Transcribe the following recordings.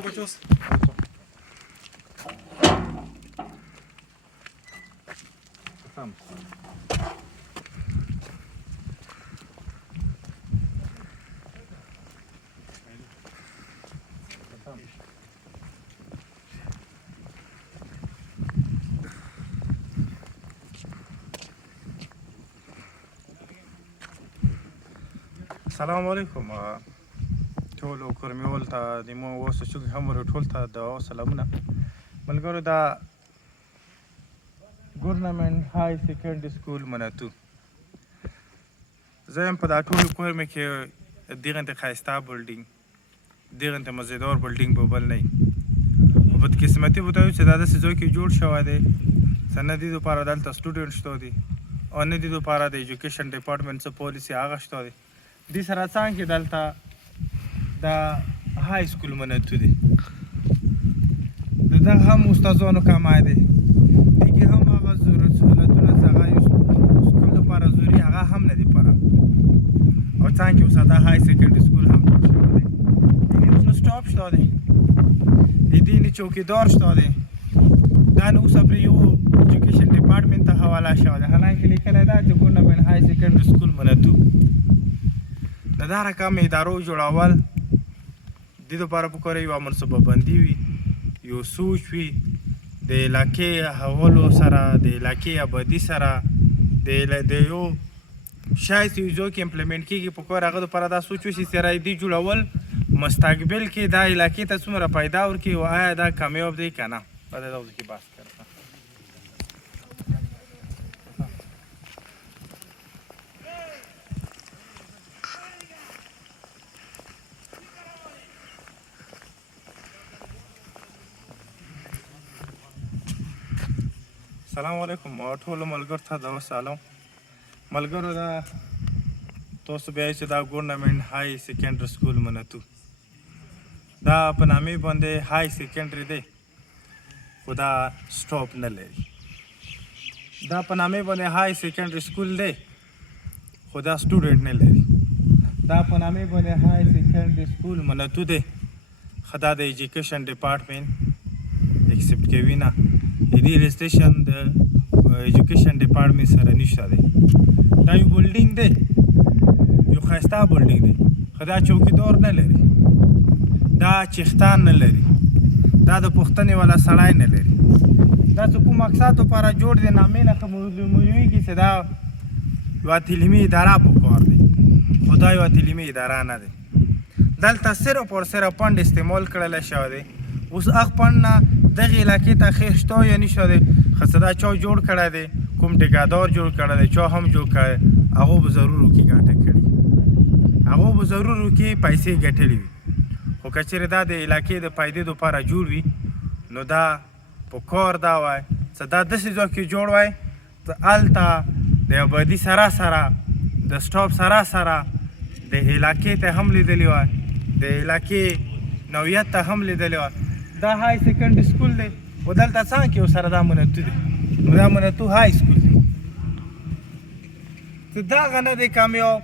बचोस السلام علیکم ټولو کورمیول ته د مو اوس چې هم ټول ته د سلامونه ملګرو دا ګورنمنت های سیکنډري سکول منتو زه یم په دا ټولو کورمې کې دغه ښایسته بلډینګ دغه مزیدار بلډینګ به بل نه وي خو بدقسمتي به دا وي چې دا داسې ځای کې جوړ شوی دی چې نه دې دپاره دلته سټوډنټ شته دي او نه دې دپاره د ایجوکیشن ډپارټمنټ څه پالیسي هغه شته دی دې سره څنګه دلته د های سکول منتو دی د دغه هم استادانو کمای دی دې کې هم هغه سهولتونه چې هغه سکول دپاره ضروري هغه هم نه دي پوره او څنګه اوس دا های سیکنډري سکول هم جوړ شوی دی دې اوس نو سټاپ شته دی دې نه چوکیدار شته دی دا نو اوس پرې یو ایجوکیشن ډپارټمنټ ته حواله شوی دی حالانکه لیکلی دا چې ګورنمنت های سیکنډري سکول منتو د دا رقم ادارو جوړول دې دپاره پکار یوه منصوبه بندي وي یو سوچ وي د علاقې حولو سره د علاقې آبادي سره د یو شای چې یو ځای کې امپلیمنټ کېږي پکار هغه دپاره دا سوچ وشي چې دې جوړول مستقبل کې دا علاقې ته څومره پیدا ورکړي او آیا دا کامیاب دی که نه په دې موضوع کې بحث کرتا السلام علیکم ټولو ملګرو ته د سلام ملګرو دا تاسو بیا چې دا ګورنمنت های سیکنډري سکول منتو دا په نامې باندې های سیکنډري دی خو دا سټاپ نه لري دا په نامې باندې های سیکنډري سکول دی خو دا سټوډنټ نه لري دا په نامې باندې های سیکنډري سکول منتو دی خو دا د ایجوکیشن ډپارټمنټ ایکسپټ کوي نه دې رجسټریشن د ایجوکیشن ډپارټمنټ سره نشته دی دا یو بلډینګ دی یو ښایسته بلډینګ دی خو دا چوکیدار نه لري دا چښتان نه لري دا د پوښتنې والا سړی نه لري دا چې کوم مقصد لپاره جوړ دی نامې نه معلومیږي چې دا یوه تعلیمي اداره پکار دی خو دا یوه تعلیمي اداره نه دی دلته صرف او صرف فنډ استعمال کړلی شوی دی اوس هغه فنډ نه دغه علاقې ته ښه شته یا نشته دی خو څه دا چا جوړ کړی دی کوم ټیکادار جوړ کړی دی چا هم جوړ کړی هغو به ضرور وکړي ګټه کړي هغو به ضرور وکړي پیسې ګټلې وي خو که چېرې دا د علاقې د فایدې دپاره جوړ وي نو دا په کار دا وای چې دا داسې ځای کې جوړ وای چې هلته د آبادي سره سره د سټاپ سره سره د علاقې ته هم لیدلی وای د علاقې نوعیت ته هم لیدلی وای دا های سیکنډري سکول دی و دلته څنګه کې سره دا منتو دی دا منتو های سکول دی چې دغه نه دی کامیاب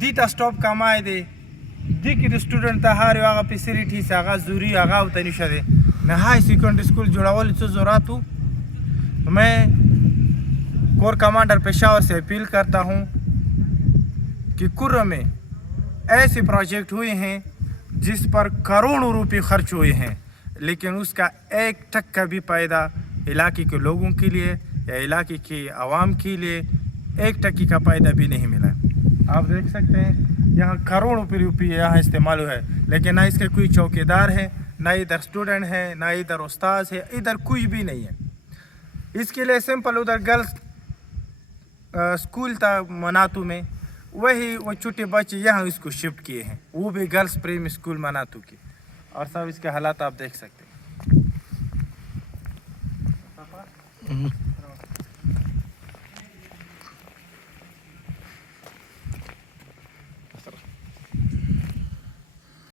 دې ته سټاپ کمای دی دې کې د سټوډنټ ته هر یو هغه فیسیلیټیز هغه ضروري هغه ورته نشته دی نه های سیکنډري سکول جوړول څه ضرورت ہو میں کور کمانڈر پشاور سے اپیل کرتا ہوں کہ کرم میں ایسے پروجیکٹ ہوئے ہیں جس پر کروڑوں روپے خرچ ہوئے ہیں لیکن اس کا ایک ٹکا بھی پیدا علاقے کے لوگوں کے لیے یا علاقے کے عوام کے لیے ایک ٹکی کا فائدہ بھی نہیں ملا آپ دیکھ سکتے ہیں یہاں کروڑوں روپے یہاں استعمال ہوا ہے لیکن نہ اس کے کوئی چوکیدار ہے نہ ادھر اسٹوڈنٹ ہے نہ ادھر استاذ ہے ادھر کچھ بھی نہیں ہے اس کے لیے سمپل ادھر گرلس اسکول تھا مناتو میں وہی وہ چھوٹے بچے یہاں اس کو شفٹ کیے ہیں وہ بھی گرلس پریم اسکول مناتو کے اور سب اس کے حالات آپ دیکھ سکتے ہیں